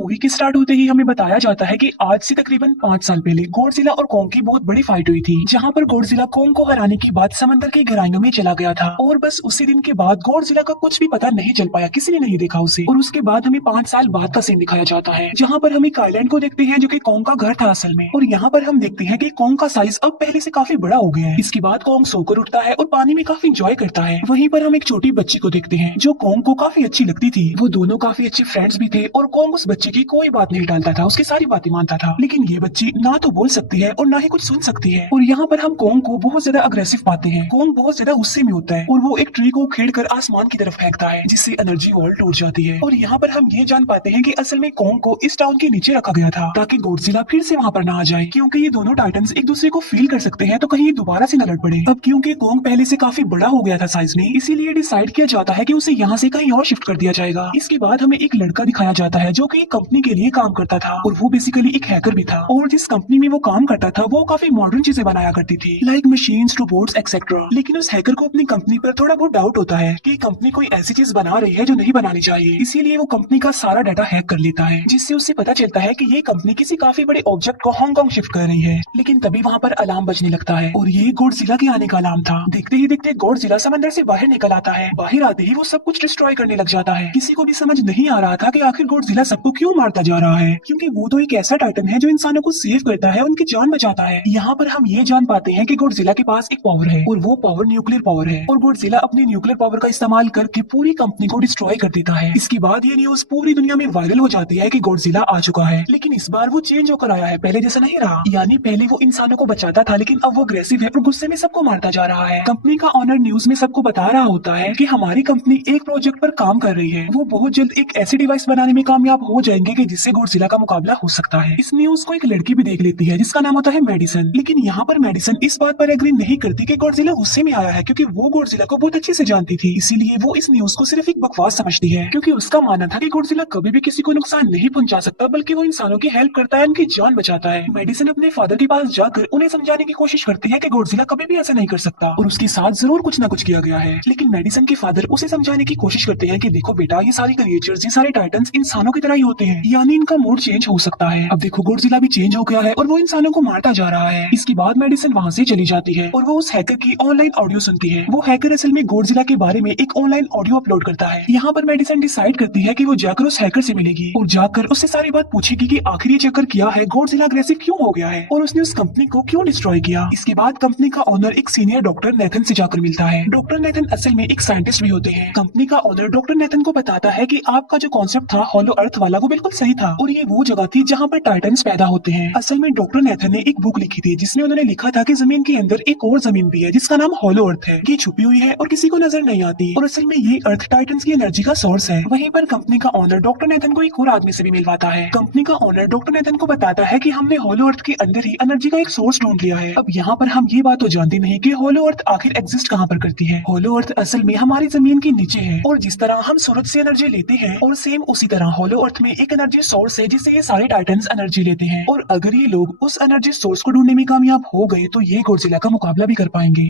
Movie के start होते ही हमें बताया जाता है कि आज से तकरीबन 5 साल पहले गॉडजिला और कॉन्ग की बहुत बड़ी फाइट हुई थी, जहां पर गॉडजिला कॉन्ग को हराने के बाद समंदर की गहराइयों में चला गया था और बस उसी दिन के बाद गॉडजिला का कुछ भी पता नहीं चल पाया, किसी ने नहीं देखा उसे। और उसके बाद हमें 5 साल बाद का सीन दिखाया जाता है, जहाँ पर हम एक आइलैंड को देखते हैं जो कि कॉन्ग का घर था असल में। और यहाँ पर हम देखते हैं कि कॉन्ग का साइज अब पहले से काफी बड़ा हो गया है। इसके बाद कॉन्ग सोकर उठता है और पानी में काफी इंजॉय करता है। वहीं पर हम एक छोटी बच्ची को देखते हैं जो कॉन्ग को काफी अच्छी लगती थी। वो दोनों काफी अच्छे फ्रेंड्स भी थे और कॉन्ग उस बच्ची की कोई बात नहीं टालता था, उसकी सारी बातें मानता था। लेकिन ये बच्ची ना तो बोल सकती है और ना ही कुछ सुन सकती है। और यहाँ पर हम कॉन्ग को बहुत ज्यादा अग्रेसिव पाते हैं। कॉन्ग बहुत ज्यादा गुस्से में होता है और वो एक ट्री को खेड़कर आसमान की तरफ फेंकता है, जिससे एनर्जी वॉल टूट जाती है। और यहाँ पर हम ये जान पाते हैं कि असल में कॉन्ग को इस टाउन के नीचे रखा गया था ताकि गॉडजिला फिर से वहाँ पर ना आ जाए, क्योंकि ये दोनों टाइटन्स एक दूसरे को फील कर सकते हैं, तो कहीं ये दोबारा से न लड़ पड़े। अब क्योंकि कॉन्ग पहले से काफी बड़ा हो गया था साइज में, इसीलिए डिसाइड किया जाता है कि उसे यहाँ से कहीं और शिफ्ट कर दिया जाएगा। इसके बाद हमें एक लड़का दिखाया जाता है जो कि कंपनी के लिए काम करता था और वो बेसिकली एक हैकर भी था। और जिस कंपनी में वो काम करता था वो काफी मॉडर्न चीजें बनाया करती थी, लाइक मशीन्स, रोबोट्स एक्सेट्रा। लेकिन उस हैकर को अपनी कंपनी पर थोड़ा बहुत डाउट होता है कि कंपनी कोई ऐसी चीज बना रही है जो नहीं बनानी चाहिए, इसीलिए वो कंपनी का सारा डाटा हैक कर लेता है, जिससे उसे पता चलता है कि ये कंपनी किसी काफी बड़े ऑब्जेक्ट को हांगकांग शिफ्ट कर रही है। लेकिन तभी वहाँ पर अलार्म बजने लगता है और ये गॉडजिला के आने का अलार्म था। देखते ही देखते गॉडजिला समंदर से बाहर निकल आता है। बाहर आते ही वो सब कुछ डिस्ट्रॉय करने लग जाता है। किसी को भी समझ नहीं आ रहा था कि आखिर गॉडजिला सबको क्यों मारता जा रहा है, क्योंकि वो तो एक ऐसा टाइटन है जो इंसानों को सेव करता है, उनकी जान बचाता है। यहाँ पर हम ये जान पाते हैं कि गॉडजिला के पास एक पावर है और वो पावर न्यूक्लियर पावर है। और गॉडजिला अपनी न्यूक्लियर पावर का इस्तेमाल करके पूरी कंपनी को डिस्ट्रॉय कर देता है। इसके बाद ये न्यूज पूरी दुनिया में वायरल हो जाती है कि गॉडजिला आ चुका है। लेकिन इस बार वो चेंज होकर आया है, पहले जैसा नहीं रहा। यानी पहले वो इंसानों को बचाता था, लेकिन अब वो अग्रेसिव है और गुस्से में सबको मारता जा रहा है। कंपनी का ऑनर न्यूज में सबको बता रहा होता है कि हमारी कंपनी एक प्रोजेक्ट पर काम कर रही है, वो बहुत जल्द एक ऐसी डिवाइस बनाने में कामयाब हो जाएंगे कि जिससे गॉडजिला का मुकाबला हो सकता है। इस न्यूज को एक लड़की भी देख लेती है जिसका नाम होता है मेडिसन। लेकिन यहाँ पर मेडिसन इस बात पर एग्री नहीं करती कि गॉडजिला गुस्से में आया है, क्योंकि वो गॉडजिला को बहुत अच्छे से जानती थी। इसीलिए वो इस न्यूज को सिर्फ एक बकवास समझती है, क्योंकि उसका मानना था कि गॉडजिला कभी भी किसी को नुकसान नहीं पहुंचा सकता, बल्कि वो इंसानों की हेल्प करता है, उनकी जान बचाता है। मेडिसन अपने फादर के पास जाकर उन्हें समझाने की कोशिश करती है कि गॉडजिला कभी भी ऐसा नहीं कर सकता और उसके साथ जरूर कुछ ना कुछ किया गया है। लेकिन मेडिसन के फादर उसे समझाने की कोशिश करते हैं कि देखो बेटा, ये सारे क्रिएचर्स, ये सारे टाइटन्स इंसानों की तरह ही होते हैं, यानी इनका मूड चेंज हो सकता है। अब देखो गॉडजिला भी चेंज हो गया है और वो इंसानों को मारता जा रहा है। इसके बाद मेडिसन वहाँ से चली जाती है और वो उस हैकर की ऑनलाइन ऑडियो सुनती है। वो हैकर असल में गॉडजिला के बारे में एक ऑनलाइन ऑडियो अपलोड करता है। यहाँ पर मेडिसन डिसाइड करती है कि वो जाकर उस हैकर से मिलेगी और जाकर उससे सारी बात पूछेगी कि आखिर ये चक्कर क्या है, गॉडजिला अग्रेसिव क्यों हो गया है और उसने उस कंपनी को क्यों डिस्ट्रॉय किया। इसके बाद कंपनी का ओनर एक सीनियर डॉक्टर नेथन से जाकर मिलता है। डॉक्टर नेथन असल में एक साइंटिस्ट भी होते हैं। कंपनी का ओनर डॉक्टर नेथन को बताता है कि आपका जो कॉन्सेप्ट था हॉलो अर्थ वाला, वो बिल्कुल सही था और ये वो जगह थी जहाँ पर टाइटन्स पैदा होते हैं। असल में डॉक्टर नेथन ने एक बुक लिखी थी जिसमें उन्होंने लिखा था कि जमीन के अंदर एक और जमीन भी है जिसका नाम हॉलो अर्थ है। ये छुपी हुई है और किसी को नजर नहीं आती और असल में ये अर्थ टाइटन्स की एनर्जी का सोर्स है। वहीं पर कंपनी का ओनर डॉक्टर नेथन को एक और आदमी से भी मिलवाता है। कंपनी का ओनर डॉक्टर नेथन को बताता है कि हमने हॉलो अर्थ के अंदर ही एनर्जी का एक सोर्स ढूंढ लिया है। अब यहाँ पर हम ये बात तो जानते नहीं कि हॉलो अर्थ आखिर एग्जिस्ट कहाँ पर करती है। हॉलो अर्थ असल में हमारी जमीन के नीचे है और जिस तरह हम सूरज से एनर्जी लेते हैं और सेम उसी तरह हॉलो अर्थ में एक एनर्जी सोर्स है जिससे ये सारे टाइटन्स एनर्जी लेते हैं। और अगर ये लोग उस एनर्जी सोर्स को ढूंढने में कामयाब हो गए तो ये गॉडजिला का मुकाबला भी कर पाएंगे।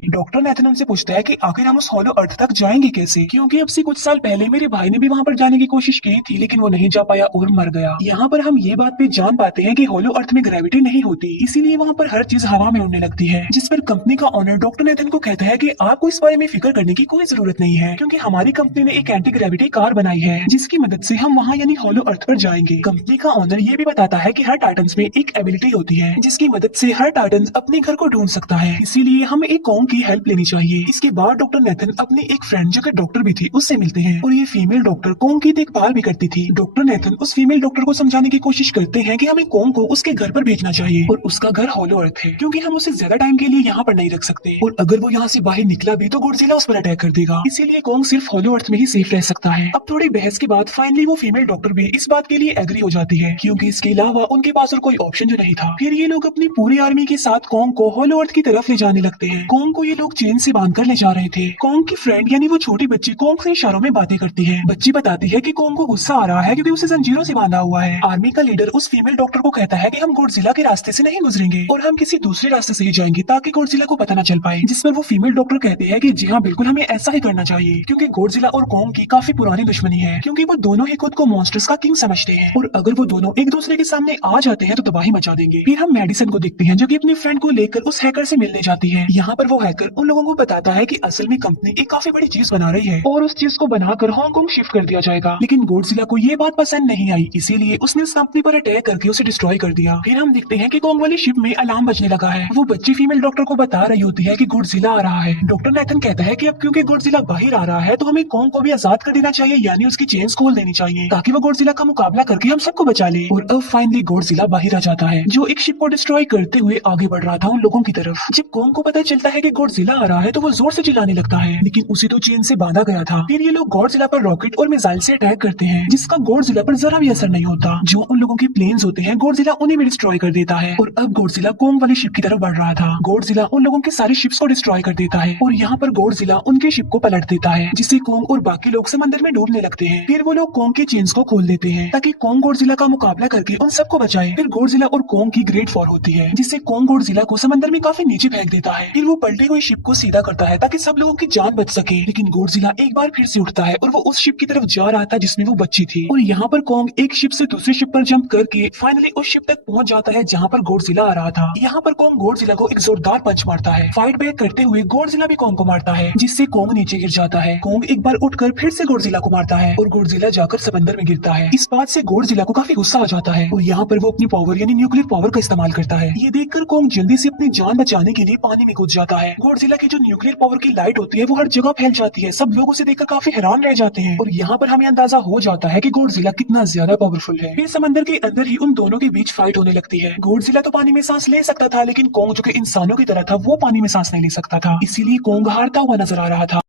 डॉक्टर नेथन उनसे पूछता है कि आखिर हम उस हॉलो अर्थ तक जाएंगे कैसे, क्योंकि अब से कुछ साल पहले मेरे भाई ने भी वहाँ पर जाने की कोशिश की थी, लेकिन वो नहीं जा पाया और मर गया। यहाँ पर हम ये बात भी जान पाते हैं कि हॉलो अर्थ में ग्रेविटी नहीं होती, इसीलिए वहाँ पर हर चीज हवा में उड़ने लगती है। जिस पर कंपनी का ओनर डॉक्टर नेथन को कहता है कि आपको इस बारे में फिक्र करने की कोई जरूरत नहीं है, क्योंकि हमारी कंपनी ने एक एंटी ग्रेविटी कार बनाई है जिसकी मदद से हम वहाँ यानी हॉलो अर्थ पर जाएंगे। कंपनी का ओनर ये भी बताता है कि हर टाइटन्स में एक एबिलिटी होती है जिसकी मदद से हर टाइटन अपने घर को ढूंढ सकता है, इसीलिए हमें एक कॉन्ग की हेल्प लेनी चाहिए। इसके बाद डॉक्टर नेथन अपनी एक फ्रेंड जो कि डॉक्टर भी थी उससे मिलते हैं और ये फीमेल डॉक्टर कॉन्ग की देखभाल भी करती थी। डॉक्टर नेथन उस फीमेल डॉक्टर को समझाने की कोशिश करते हैं कि हमें कॉन्ग को उसके घर पर भेजना चाहिए और उसका घर हॉलो अर्थ है, क्योंकि हम उसे ज्यादा टाइम के लिए यहाँ पर नहीं रख सकते और अगर वो यहाँ से बाहर निकला भी तो गॉडजिला उस पर अटैक कर देगा, इसीलिए कॉन्ग सिर्फ हॉलो अर्थ में ही सेफ रह सकता है। अब थोड़ी बहस के बाद फाइनली वो फीमेल डॉक्टर भी इस बात के लिए एग्री हो जाती है, क्योंकि इसके अलावा उनके पास और कोई ऑप्शन जो नहीं था। फिर ये लोग अपनी पूरी आर्मी के साथ कॉन्ग को हॉलो अर्थ की तरफ ले जाने लगते हैं। कॉन्ग को को ये लोग चेन से बांध कर ले जा रहे थे। कोंग की फ्रेंड यानी वो छोटी बच्ची कोंग से इशारों में बातें करती है। बच्ची बताती है कि कोंग को गुस्सा आ रहा है क्योंकि उसे जंजीरों से बांधा हुआ है। आर्मी का लीडर उस फीमेल डॉक्टर को कहता है कि हम गॉडजिला के रास्ते से नहीं गुजरेंगे और हम किसी दूसरे रास्ते से ही जाएंगे ताकि गॉडजिला को पता न चल पाए। जिस पर वो फीमेल डॉक्टर कहती है कि जी हाँ बिल्कुल हमें ऐसा ही करना चाहिए क्योंकि गॉडजिला और कोंग की काफी पुरानी दुश्मनी है, क्योंकि वो दोनों ही खुद को मॉन्स्टर्स का किंग समझते हैं और अगर वो दोनों एक दूसरे के सामने आ जाते हैं तो तबाही मचा देंगे। फिर हम मेडिसन को देखते हैं जो कि अपनी फ्रेंड को लेकर उस हैकर से मिलने जाती है। यहाँ पर वो हैकर उन लोगों को बताता है कि असल में कंपनी एक काफी बड़ी चीज बना रही है और उस चीज को बनाकर हांगकांग शिफ्ट कर दिया जाएगा। लेकिन गॉडजिला को ये बात पसंद नहीं आई, इसीलिए उसने उस कंपनी पर अटैक करके उसे डिस्ट्रॉय कर दिया। फिर हम देखते हैं कि कोंग वाली शिप में अलार्म बजने लगा है। वो बच्ची फीमेल डॉक्टर को बता रही होती है कि गॉडजिला आ रहा है। डॉक्टर नेथन कहता है कि अब क्योंकि गॉडजिला बाहर आ रहा है तो हमें कोंग को भी आजाद कर देना चाहिए, यानी उसकी चेन्स खोल देनी चाहिए ताकि वो गॉडजिला का मुकाबला करके हम सबको बचा ले। और अब फाइनली गॉडजिला बाहर आ जाता है जो एक शिप को डिस्ट्रॉय करते हुए आगे बढ़ रहा था उन लोगों की तरफ। जब कोंग को पता चलता है कि गॉडजिला आ रहा है तो वो जोर से चिल्लाने लगता है, लेकिन उसे तो चेन से बांधा गया था। फिर ये लोग गॉडजिला पर रॉकेट और मिसाइल से अटैक करते हैं जिसका गॉडजिला पर जरा भी असर नहीं होता। जो उन लोगों के प्लेन्स होते हैं गॉडजिला उन्हें भी डिस्ट्रॉय कर देता है। और अब गॉडजिला कोंग वाली शिप की तरफ बढ़ रहा था। गॉडजिला उन लोगों के सारी शिप्स को डिस्ट्रॉय कर देता है और यहाँ पर गॉडजिला उनके शिप को पलट देता है जिससे कोंग और बाकी लोग समंदर में डूबने लगते हैं। फिर वो लोग कोंग के चेन्स को खोल देते हैं ताकि कोंग गॉडजिला का मुकाबला करके उन सबको बचाए। फिर गॉडजिला और कोंग की ग्रेट वॉर होती है जिससे कोंग गॉडजिला को समंदर में काफी नीचे फेंक देता है। फिर वो पलटी हुई शिप को सीधा करता है ताकि सब लोगों की जान बच सके, लेकिन गॉडजिला एक बार फिर से उठता है और वो उस शिप की तरफ जा रहा था जिसमें वो बच्ची थी। और यहाँ पर कोंग एक शिप से दूसरी शिप पर जंप करके फाइनली उस शिप तक पहुंच जाता है जहाँ पर गॉडजिला आ रहा था। यहाँ पर कोंग गॉडजिला को एक जोरदार पंच मारता है। फाइट बैक करते हुए गॉडजिला भी कोंग को मारता है जिससे कोंग नीचे गिर जाता है। कोंग एक बार उठकर फिर से गॉडजिला को मारता है और गॉडजिला जाकर समंदर में गिरता है। इस बात से गॉडजिला को काफी गुस्सा आ जाता है और यहाँ पर वो अपनी पावर यानी न्यूक्लियर पावर का इस्तेमाल करता है। ये देखकर कोंग जल्दी से अपनी जान बचाने के लिए पानी में कूद जाता है। गॉडजिला की जो न्यूक्लियर पावर की लाइट होती है वो हर जगह फैल जाती है। सब लोग उसे देखकर काफी हैरान रह जाते हैं और यहाँ पर हमें अंदाजा हो जाता है कि गॉडजिला कितना ज्यादा पावरफुल है। फिर समंदर के अंदर ही उन दोनों के बीच फाइट होने लगती है। गॉडजिला तो पानी में सांस ले सकता था, लेकिन कोंग जो कि इंसानों की तरह था वो पानी में सांस नहीं ले सकता था, इसीलिए कोंग हारता हुआ नजर आ रहा था।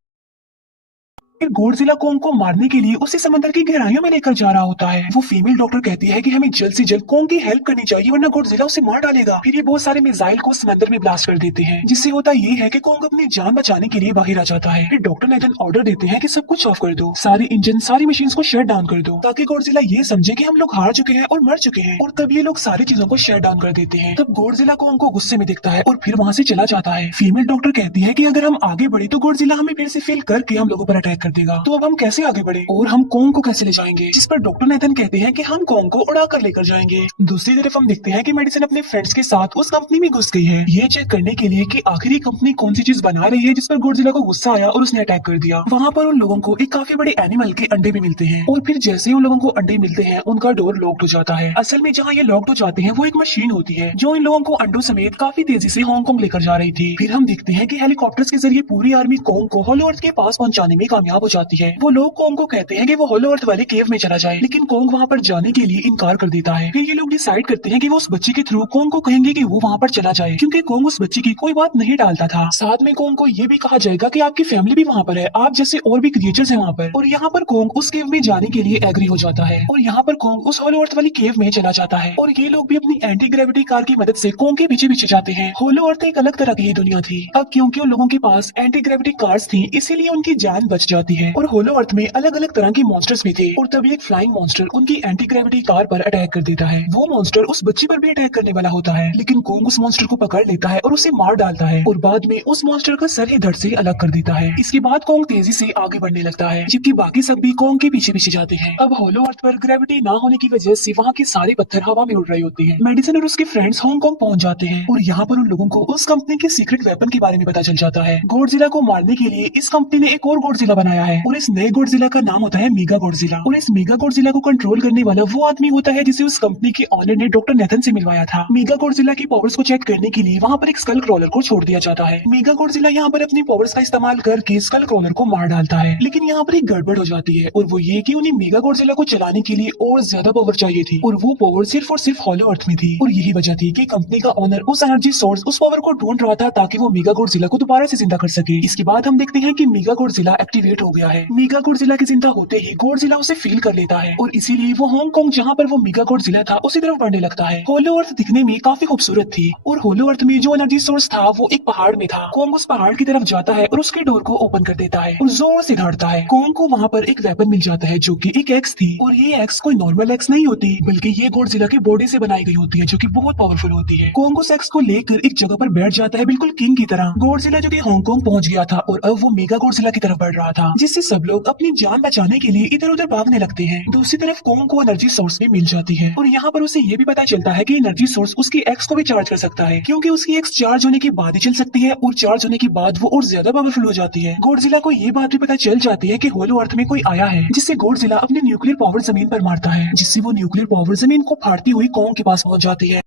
फिर गॉडजिला कोंग को मारने के लिए उसे समंदर की गहराइयों में लेकर जा रहा होता है। वो फीमेल डॉक्टर कहती है कि हमें जल्द से जल्द कोंग की हेल्प करनी चाहिए वरना गॉडजिला उसे मार डालेगा। फिर ये बहुत सारे मिसाइल को समंदर में ब्लास्ट कर देते हैं जिससे होता ये है कि कोंग अपनी जान बचाने के लिए बाहर आ जाता है। फिर डॉक्टर नेथन ऑर्डर देते हैं कि सब कुछ ऑफ कर दो, सारे इंजन सारी मशीन को शट डाउन कर दो ताकि गॉडजिला ये समझे कि हम लोग हार चुके हैं और मर चुके हैं। और तब ये लोग सारी चीजों को शट डाउन कर देते हैं। तब गॉडजिला कोंग को गुस्से में दिखता है और फिर वहाँ से चला जाता है। फीमेल डॉक्टर कहती है कि अगर हम आगे बढ़े तो गॉडजिला हमें फिर से फेल करके हम लोगों पर अटैक कर देगा, तो अब हम कैसे आगे बढ़े और हम कोंग को कैसे ले जाएंगे। जिस पर डॉक्टर नेथन कहते हैं कि हम कोंग को उड़ा कर लेकर जाएंगे। दूसरी तरफ हम देखते हैं कि मेडिसिन अपने फ्रेंड्स के साथ उस कंपनी में घुस गई है ये चेक करने के लिए कि आखिर ये कंपनी कौन सी चीज बना रही है जिस पर गॉडजिला को गुस्सा आया और उसने अटैक कर दिया। वहाँ पर उन लोगों को एक काफी बड़े एनिमल के अंडे भी मिलते हैं और फिर जैसे ही उन लोगों को अंडे मिलते हैं उनका डोर लॉक्ड हो जाता है। असल में जहाँ ये लॉक्ड हो जाते हैं वो एक मशीन होती है जो इन लोगों को अंडों समेत काफी तेजी से हांगकांग लेकर जा रही थी। फिर हम देखते हैं कि हेलीकॉप्टर्स के जरिए पूरी आर्मी कोंग को होलो अर्थ के पास पहुंचाने में कामयाब हो जाती है। वो लोग कोंग को कहते हैं कि वो होलो अर्थ वाले केव में चला जाए, लेकिन कोंग वहाँ पर जाने के लिए इनकार कर देता है। फिर ये लोग डिसाइड करते हैं कि वो उस बच्ची के थ्रू कोंग को कहेंगे कि वो वहाँ पर चला जाए क्योंकि कोंग उस बच्ची की कोई बात नहीं डालता था। साथ में कोंग को ये भी कहा जाएगा कि आपकी फैमिली भी वहाँ पर है, आप जैसे और भी क्रिएचर्स हैं वहाँ पर। और यहाँ पर कोंग उस केव में जाने के लिए एग्री हो जाता है और यहाँ पर कोंग उस होलो अर्थ वाली केव में चला जाता है और ये लोग भी अपनी एंटी ग्रेविटी कार की मदद से कोंग के पीछे पीछे जाते हैं। होलो अर्थ एक अलग तरह की दुनिया थी। अब क्योंकि उन लोगों के पास एंटी ग्रेविटी कार्स थी इसीलिए उनकी जान बच जाती है। और होलो अर्थ में अलग अलग तरह के मॉन्स्टर्स भी थे और तभी एक फ्लाइंग मॉन्स्टर उनकी एंटी ग्रेविटी कार पर अटैक कर देता है। वो मॉन्स्टर उस बच्ची पर भी अटैक करने वाला होता है, लेकिन कोंग उस मॉन्स्टर को पकड़ लेता है और उसे मार डालता है और बाद में उस मॉन्स्टर का सर ही धड़ से अलग कर देता है। इसके बाद कोंग तेजी से आगे बढ़ने लगता है जबकि बाकी सब भी कोंग के पीछे पीछे जाते हैं। अब होलो अर्थ पर ग्रेविटी ना होने की वजह से वहाँ के सारे पत्थर हवा में उड़ रहे होते हैं। मेडिसिन और उसके फ्रेंड्स हांगकांग पहुंच जाते हैं और यहाँ पर उन लोगों को उस कंपनी के सीक्रेट वेपन के बारे में पता चल जाता है। गॉडजिला को मारने के लिए इस कंपनी ने एक और गॉडजिला बनाया है और इस नए गॉडजिला का नाम होता है मेगा गॉडजिला। और इस मेगा गॉडजिला को कंट्रोल करने वाला वो आदमी होता है जिसे उस कंपनी के ऑनर ने डॉक्टर नेथन से मिलवाया था। मेगा गॉडजिला की पावर्स को चेक करने के लिए वहाँ पर एक स्कल क्रॉलर को छोड़ दिया जाता है। मेगा गॉडजिला यहाँ पर अपनी पावर्स का इस्तेमाल करके स्कल क्रॉलर को मार डालता है, लेकिन यहाँ पर एक गड़बड़ हो जाती है और वो ये कि उन्हें मेगा गॉडजिला को चलाने के लिए और ज्यादा पावर चाहिए थी और वो पावर सिर्फ और सिर्फ होलो अर्थ में थी। और यही वजह थी कि कंपनी का ऑनर उस एनर्जी सोर्स उस पावर को ढूंढ रहा था ताकि वो मेगा गॉडजिला को दोबारा से जिंदा कर सके। इसके बाद हम देखते हैं कि मेगा गॉडजिला एक्टिवेट हो गया है। मीगा गॉडजिला की जिंदा होते ही गॉडजिला उसे फील कर लेता है और इसीलिए वो हांगकांग जहाँ पर वो मीगा गॉडजिला था उसी तरफ बढ़ने लगता है। होलो अर्थ दिखने में काफी खूबसूरत थी और होलो अर्थ में जो एनर्जी सोर्स था वो एक पहाड़ में था। कोंग उस पहाड़ की तरफ जाता है और उसके डोर को ओपन कर देता है और जोर से दौड़ता है। कोंग को वहाँ पर एक वेपन मिल जाता है जो कि एक एक्स थी और ये एक्स कोई नॉर्मल एक्स नहीं होती बल्कि ये गॉडजिला के बॉडी से बनाई गई होती है जो कि बहुत पावरफुल होती है। कोंग उस एक्स को लेकर एक जगह पर बैठ जाता है बिल्कुल किंग की तरह। गॉडजिला जो कि हांगकांग पहुंच गया था और अब वो मेगा गॉडजिला की तरफ बढ़ रहा था जिससे सब लोग अपनी जान बचाने के लिए इधर उधर भागने लगते हैं। दूसरी तरफ कोंग को एनर्जी सोर्स भी मिल जाती है और यहाँ पर उसे ये भी पता चलता है कि एनर्जी सोर्स उसकी एक्स को भी चार्ज कर सकता है क्योंकि उसकी एक्स चार्ज होने के बाद ही चल सकती है और चार्ज होने के बाद वो और ज्यादा पावरफुल हो जाती है। गॉडजिला को ये बात भी पता चल जाती है कि होलो अर्थ में कोई आया है जिससे गॉडजिला अपने न्यूक्लियर पावर जमीन पर मारता है जिससे वो न्यूक्लियर पावर जमीन को फाड़ती हुई कोंग के पास पहुंच जाती है।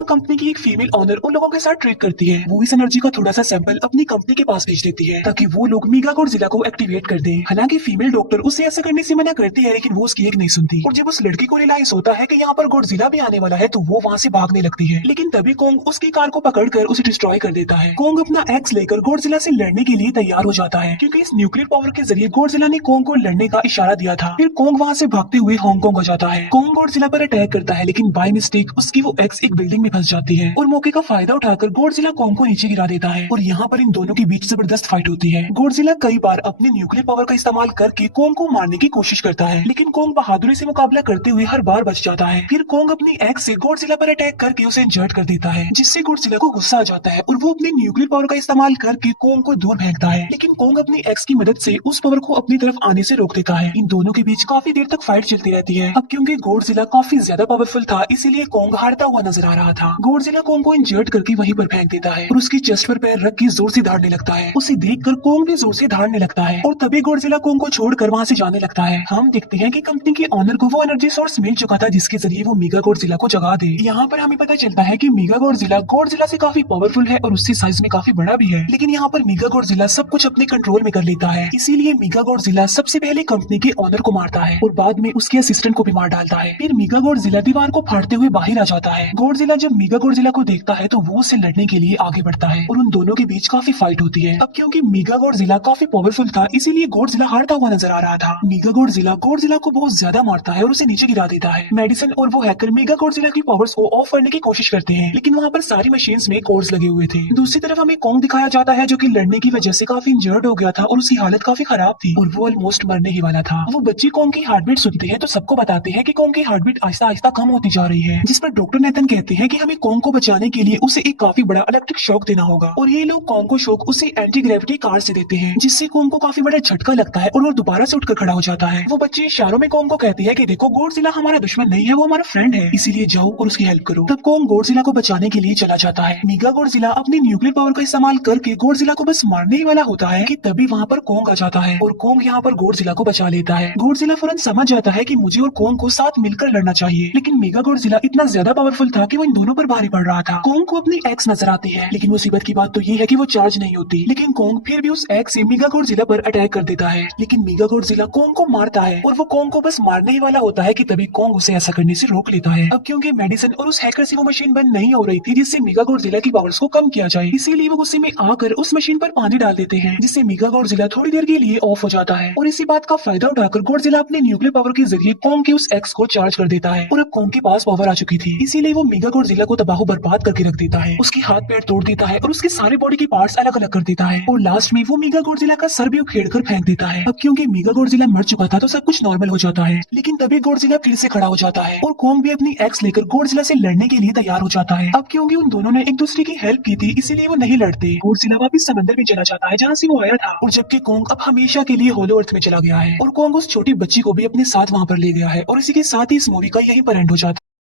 कंपनी की एक फीमेल ऑनर उन लोगों के साथ ट्रेड करती है। वो इस एनर्जी का थोड़ा सा सैंपल अपनी कंपनी के पास भेज देती है ताकि वो लोग मीगा गॉडजिला को एक्टिवेट कर दे। हालांकि फीमेल डॉक्टर उसे ऐसा करने से मना करती है लेकिन वो उसकी एक नहीं सुनती और जब उस लड़की को रियलाइज होता है कि यहाँ पर गॉडजिला भी आने वाला है तो वो वहाँ से भागने लगती है। लेकिन तभी कोंग उसकी कार को पकड़कर उसे डिस्ट्रॉय कर देता है। कोंग अपना एक्स लेकर गॉडजिला से लड़ने के लिए तैयार हो जाता है क्योंकि इस न्यूक्लियर पावर के जरिए गॉडजिला ने कोंग को लड़ने का इशारा दिया था। फिर कोंग वहाँ से भागते हुए हांगकांग आ जाता है। कोंग गॉडजिला पर अटैक करता है लेकिन बाय मिस्टेक उसकी वो एक्स एक बिल्डिंग में फंस जाती है और मौके का फायदा उठाकर गॉडजिला कोंग को नीचे गिरा देता है और यहाँ पर इन दोनों के बीच जबरदस्त फाइट होती है। गॉडजिला कई बार अपने न्यूक्लियर पावर का इस्तेमाल करके कोंग को मारने की कोशिश करता है लेकिन कोंग बहादुरी से मुकाबला करते हुए हर बार बच जाता है। फिर कोंग अपनी एक्स से गॉडजिला पर अटैक करके उसे इंजर्ड कर देता है जिससे गॉडजिला को गुस्सा आ जाता है और वो अपने न्यूक्लियर पावर का इस्तेमाल करके कोंग को दूर फेंकता है लेकिन कोंग अपनी एक्स की मदद से उस पावर को अपनी तरफ आने से रोक देता है। इन दोनों के बीच काफी देर तक फाइट चलती रहती है। अब क्योंकि गॉडजिला काफी ज्यादा पावरफुल था इसीलिए कोंग हारता हुआ नजर आ रहा था। गॉडजिला कोंग को इंजर्ड करके वहीं पर फेंक देता है और उसकी चेस्ट पर पैर रख के जोर से दौड़ने लगता है। उसे देखकर कोंग भी जोर से दौड़ने लगता है और तभी गॉडजिला कोंग को छोड़कर वहाँ से जाने लगता है। हम देखते हैं कि कंपनी के ऑनर को वो एनर्जी सोर्स मिल चुका था जिसके जरिए वो मेगा गॉडजिला को जगा दे। यहाँ पर हमें पता चलता है कि मेगा गॉडजिला से काफी पावरफुल है और उससे साइज में काफी बड़ा भी है लेकिन यहाँ पर मेगा गॉडजिला सब कुछ अपने कंट्रोल में कर लेता है। इसीलिए मेगा गॉडजिला सबसे पहले कंपनी के ऑनर को मारता है और बाद में उसके असिस्टेंट को भी मार डालता है। फिर मेगा गॉडजिला दीवार को फाड़ते हुए बाहर आ जाता है। गॉडजिला जब मेगा गॉडजिला को देखता है तो वो उससे लड़ने के लिए आगे बढ़ता है और उन दोनों के बीच काफी फाइट होती है। अब क्योंकि मेगा गॉडजिला काफी पावरफुल था इसीलिए गॉडजिला हारता हुआ नजर आ रहा था। मेगा गॉडजिला को बहुत ज्यादा मारता है और उसे नीचे गिरा देता है। मेडिसन और वो हैकर मेगा गॉडजिला की पावर्स को ऑफ करने की कोशिश करते हैं लेकिन वहाँ पर सारी मशीन्स में कोड्स लगे हुए थे। दूसरी तरफ हमें कोंग दिखाया जाता है जो कि लड़ने की वजह से काफी इंजर्ड हो गया था और उसकी हालत काफी खराब थी और वो ऑलमोस्ट मरने ही वाला था। वो बच्चे कोंग की हार्ट बीट सुनते हैं तो सबको बताते हैं कि कोंग की हार्ट बीट आहिस्ता आहिस्ता कम होती जा रही है जिस पर डॉक्टर नेथन कहते हैं कि हमें कोंग को बचाने के लिए उसे एक काफी बड़ा इलेक्ट्रिक शॉक देना होगा और ये लोग कोंग को शॉक उसे एंटी ग्रेविटी कार से देते हैं जिससे कोंग को काफी बड़ा झटका लगता है और वो दोबारा से उठकर खड़ा हो जाता है। वो बच्चे इशारों में कोंग को कहते हैं कि देखो गॉडजिला हमारा दुश्मन नहीं है वो हमारा फ्रेंड है इसीलिए जाओ और उसकी हेल्प करो। तब कोंग गॉडजिला को बचाने के लिए चला जाता है। मेगा गॉडजिला अपनी न्यूक्लियर पावर का इस्तेमाल करके गॉडजिला को बस मारने ही वाला होता है कि तभी वहाँ पर कोंग आ जाता है और कोंग यहाँ पर गॉडजिला को बचा लेता है। गॉडजिला फौरन समझ जाता है कि मुझे और कोंग को साथ मिलकर लड़ना चाहिए लेकिन मेगा गॉडजिला इतना ज्यादा पावरफुल था कि वो इन दोनों पर भारी पड़ रहा था। कोंग को अपनी एक्स नजर आती है लेकिन मुसीबत की बात तो ये है कि वो चार्ज नहीं होती लेकिन कोंग फिर भी उस एक्स से मेगा गॉडजिला पर अटैक कर देता है लेकिन मेगा गॉडजिला कोंग को मारता है और वो कोंग को बस मारने ही वाला होता है कि तभी कोंग उसे ऐसा करने से रोक लेता है। अब क्योंकि मेडिसिन और उस हैकर से वो मशीन बंद नहीं हो रही थी जिससे मेगा गॉडजिला की पावर्स को कम किया जाए इसीलिए वो गुस्से में आकर उस मशीन पर पानी डाल देते हैं जिससे मेगा गॉडजिला थोड़ी देर के लिए ऑफ हो जाता है और इसी बात का फायदा उठाकर गॉडजिला अपने न्यूक्लियर पावर के जरिए कोंग के उस एक्स को चार्ज कर देता है और अब कोंग के पास पावर आ चुकी थी इसीलिए वो मेगा गॉडजिला को तबाह बर्बाद करके रख देता है। उसके हाथ पैर तोड़ देता है और उसके सारे बॉडी के पार्ट्स अलग अलग कर देता है और लास्ट में वो मेगा गॉडजिला का सर भी उखेड़ कर फेंक देता है। अब क्योंकि मेगा गॉडजिला मर चुका था तो सब कुछ नॉर्मल हो जाता है लेकिन तभी गॉडजिला फिर से खड़ा हो जाता है और कोंग भी अपनी एक्स लेकर गॉडजिला से लड़ने के लिए तैयार हो जाता है। अब क्योंकि उन दोनों ने एक दूसरे की हेल्प की थी इसीलिए वो नहीं लड़ते। गॉडजिला वापस समंदर में चला जाता है जहाँ से वो आया था और जबकि कोंग अब हमेशा के लिए होलो अर्थ में चला गया है और कोंग उस छोटी बच्ची को भी अपने साथ वहाँ पर ले गया है और इसी के साथ ही इस मूवी का यही पर एंड हो जाता है।